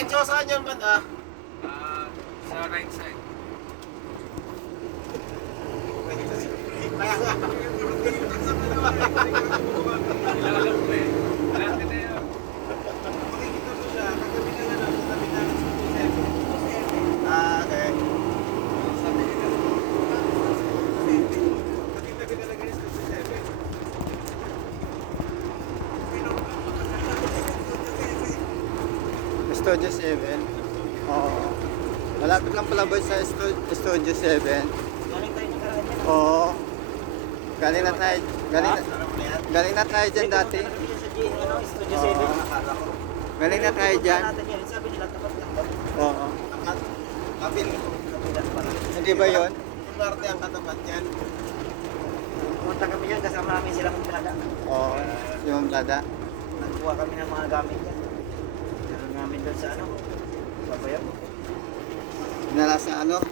Diretso saan yun banda? Sa right side. Kaya nga. Alam ko eh. Alam ko na yun. Makikita mo siya, kagabi na lang, kagabi na lang sa 27. Okay. Sabi nila. Tabi-tabi talaga yun sa 27. Studio 7. Oo. Malapit lang pala boy sa Studio 7. Galing tayo ng karaan yan. Oo. Galing na tayo. Galing na tayo dyan dati. Sabi niya sa G, ano, Studio Oo. 7. Galing na tayo dyan. Natin yan. Sabi nila, tapat lang daw. Oo. Kapil. Kapilat pala. Hindi ba yun? Norte ang katapat yan. Pumunta kami yan, kasama namin silang brada. Oo. Yung dada. Nagkuha kami ng mga gamit yan. Meron namin doon sa ano, babayaw. Nala sa ano?